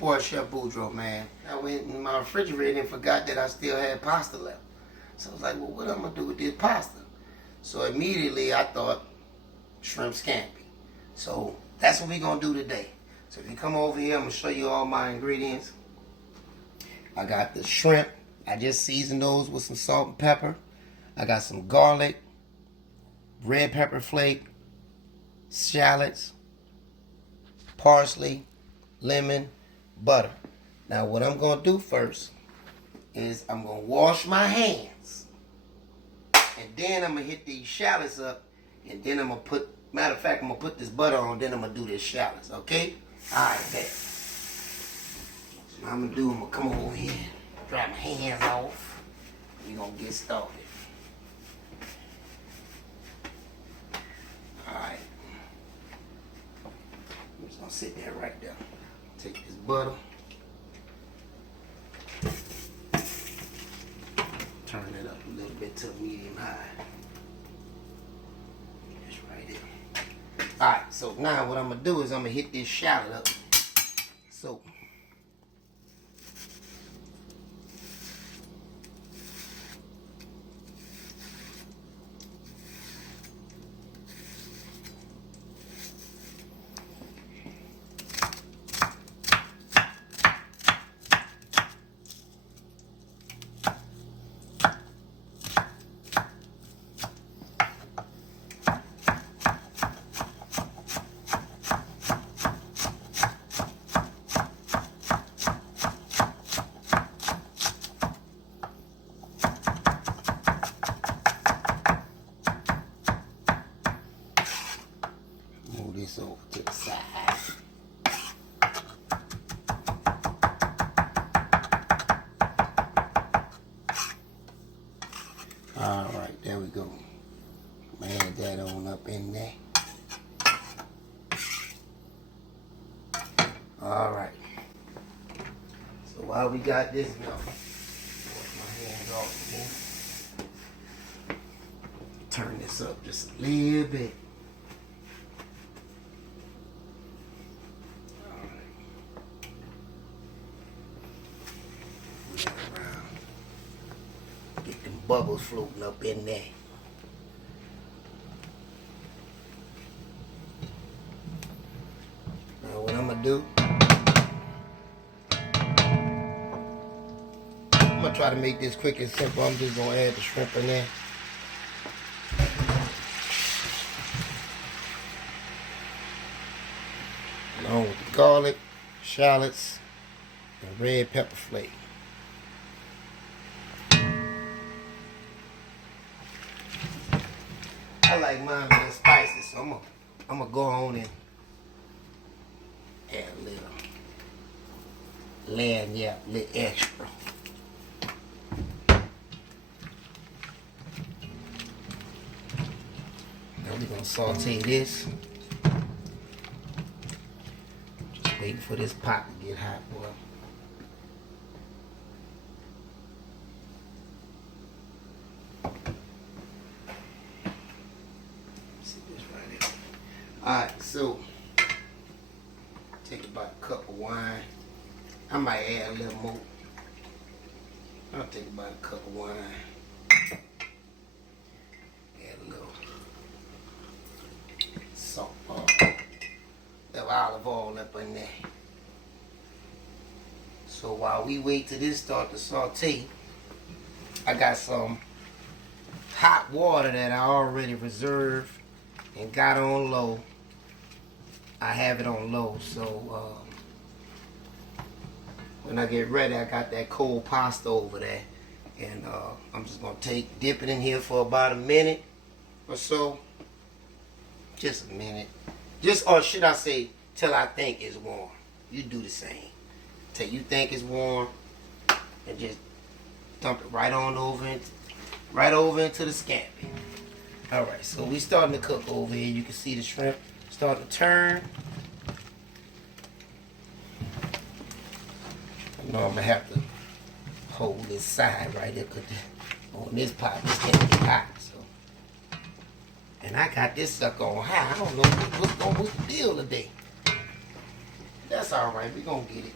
boy Chef Boudreaux, man. I went in my refrigerator and forgot that I still had pasta left. So I was like, well, what am I going to do with this pasta? So immediately I thought shrimp scampi. So that's what we're going to do today. So if you come over here, I'm going to show you all my ingredients. I got the shrimp. I just seasoned those with some salt and pepper. I got some garlic, red pepper flake, shallots, parsley, lemon, butter. Now what I'm going to do first is I'm going to wash my hands. And then I'm going to hit these shallots up. And then I'm going to put, matter of fact, I'm going to put this butter on. Then I'm going to do this shallots, okay? Alright, bet. So what I'm going to do, I'm going to come over here, dry my hands off. We're going to get started. Alright. I'm just going to sit there right there. Take this butter. Turn it up a little bit to medium high. That's right there. Alright, so now what I'm going to do is I'm going to hit this shallot up. So, move this over to the side. Alright, there we go. Add that on up in there. Alright. So while we got this going, wash my hands off again. Turn this up just a little bit. Get them bubbles floating up in there. Now what I'm gonna do, I'm gonna try to make this quick and simple. I'm just gonna add the shrimp in there. Along with the garlic, shallots, and red pepper flake. I like mine a little spicy, so I'm gonna go on and add a little lanyard, a little extra. Now we're gonna saute this. Just waiting for this pot to get hot, boy. Alright, so take about a cup of wine. I might add a little more. I'll take about a cup of wine. Add a little salt, little olive oil up in there. So while we wait till this start to saute, I got some hot water that I already reserved and got on low. I have it on low, so when I get ready, I got that cold pasta over there, and I'm just gonna dip it in here for about a minute or so, just a minute, or should I say, till I think it's warm. You do the same till you think it's warm, and just dump it right over into the scampi. All right, so we starting to cook over here. You can see the shrimp starting to turn. I know I'm gonna have to hold this side right there, because on this pot it's gonna get hot. So, and I got this sucker on high. I don't know what's going with the deal today. That's all right. We're gonna get it.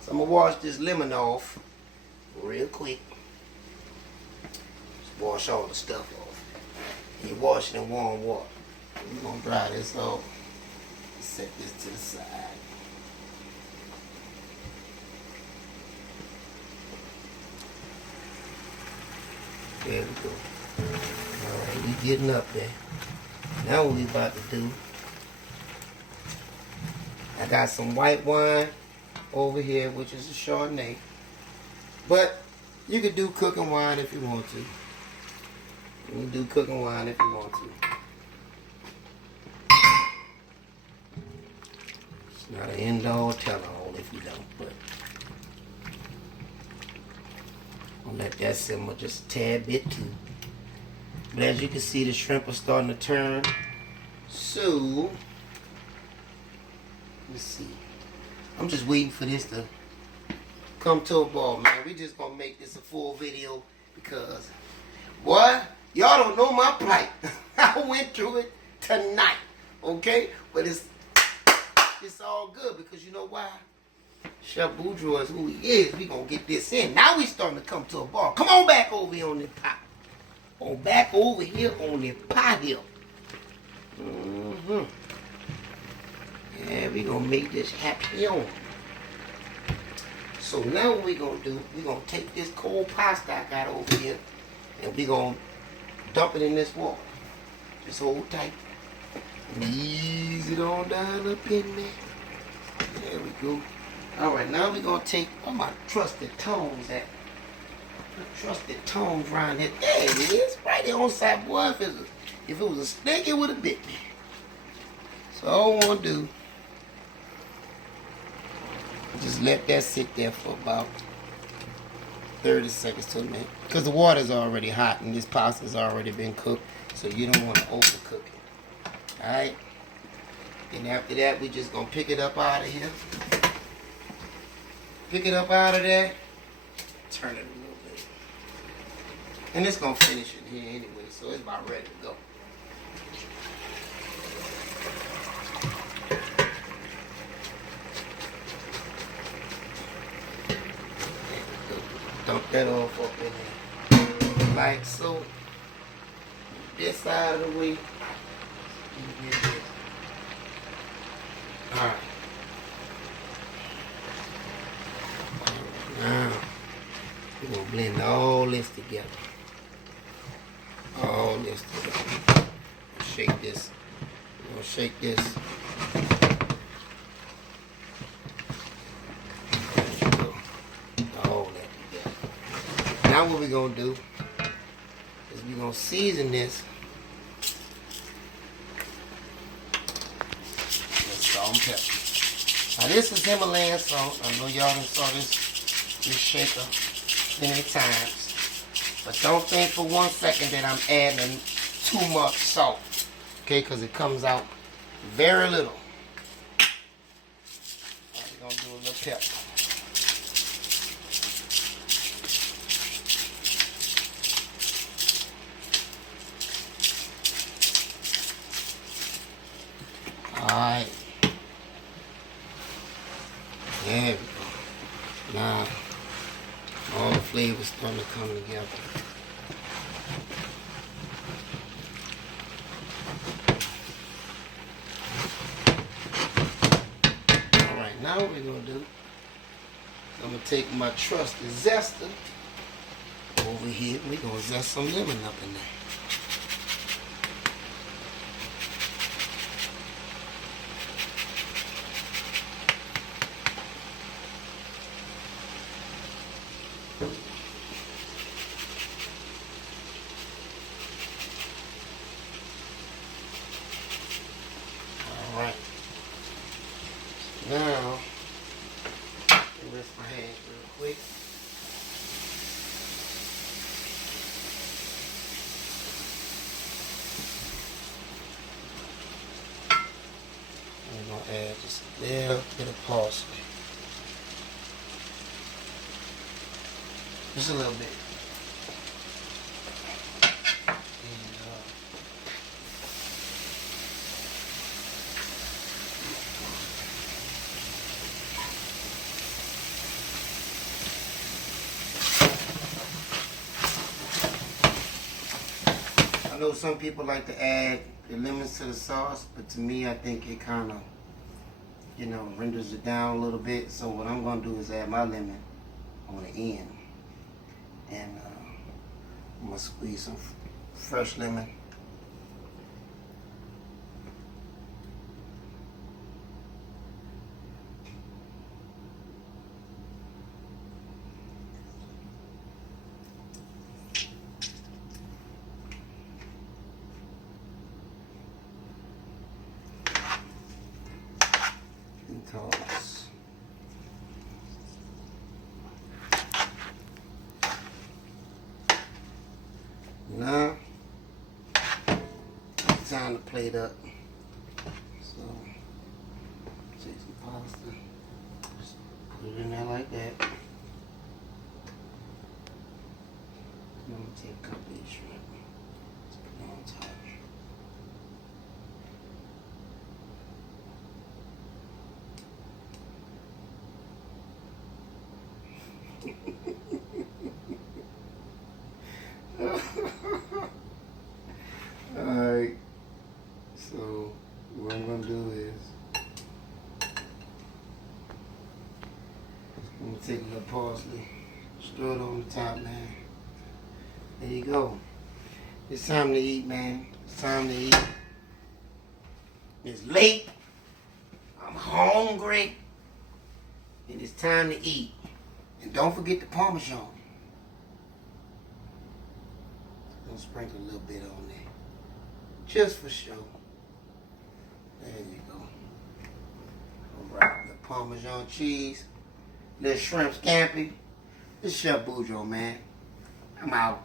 So I'm gonna wash this lemon off real quick. Just wash all the stuff off. And you wash it in warm water. We're gonna dry this off. Set this to the side. There we go. Alright, we getting up there. Now what we about to do, I got some white wine over here, which is a Chardonnay. But you could do cooking wine if you want to. You can do cooking wine if you want to. It's not an end-all tell-all if you don't, but I'll let that simmer just a tad bit too. But as you can see, the shrimp are starting to turn. So, let's see. I'm just waiting for this to come to a ball, man. We just gonna make this a full video because, boy, y'all don't know my plight. I went through it tonight, okay? But it's all good because you know why? Chef Boudreaux is who he is. We gonna get this in. Now we starting to come to a ball. Come on back over here on the pot. On back over here on the pot here. Yeah, we gonna make this happy on. So now what we gonna do, we gonna take this cold pasta I got over here and we gonna dump it in this water. Just hold tight. Ease it on down up in there. There we go. Alright, now we're gonna take all my trusted tongs at. Trusted tongs around here. There it is. Right there on side, boy. If it was a snake, it would have bit me. So all I want to do, just let that sit there for about 30 seconds to a minute. Because the water's already hot and this pasta's already been cooked. So you don't want to overcook it. Alright? And after that, we just going to pick it up out of here. Pick it up out of there. Turn it a little bit. And it's going to finish in here anyway. So it's about ready to go. Dump that off up in there. Like so. This side of the way. Alright. Now, we're going to blend all this together. All this together. Shake this. We're going to shake this. All that together. Now what we're going to do is we're going to season this with salt and pepper. Now this is Himalayan salt. I know y'all done saw this shaker many times. But don't think for 1 second that I'm adding too much salt. Okay, because it comes out very little. Alright, we're going to do a little pepper. Alright. There we go. Now, all the flavors starting to come together. Alright, now what we're going to do, I'm going to take my trusted zester over here. We're going to zest some lemon up in there. Alright. Now, rinse my hands real quick. I'm going to add just a little bit of parsley. Just a little bit. know some people like to add the lemons to the sauce, but to me, I think it kind of, you know, renders it down a little bit. So what I'm gonna do is add my lemon on the end, and I'm gonna squeeze some fresh lemon. Toss. Now, it's time to plate up. So, take some pasta, just put it in there like that. I'm gonna take a couple of these shrimp, just put it on top. Alright, so what I'm gonna do is I'm gonna take a little parsley, stir it on the top, man. There you go. It's time to eat, man. It's time to eat. It's late. I'm hungry. And it's time to eat. And don't forget the Parmesan. I'm gonna sprinkle a little bit on there. Just for show. There you go. Alright, the Parmesan cheese. Little shrimp scampi. This is Chef Boudreaux, man. I'm out.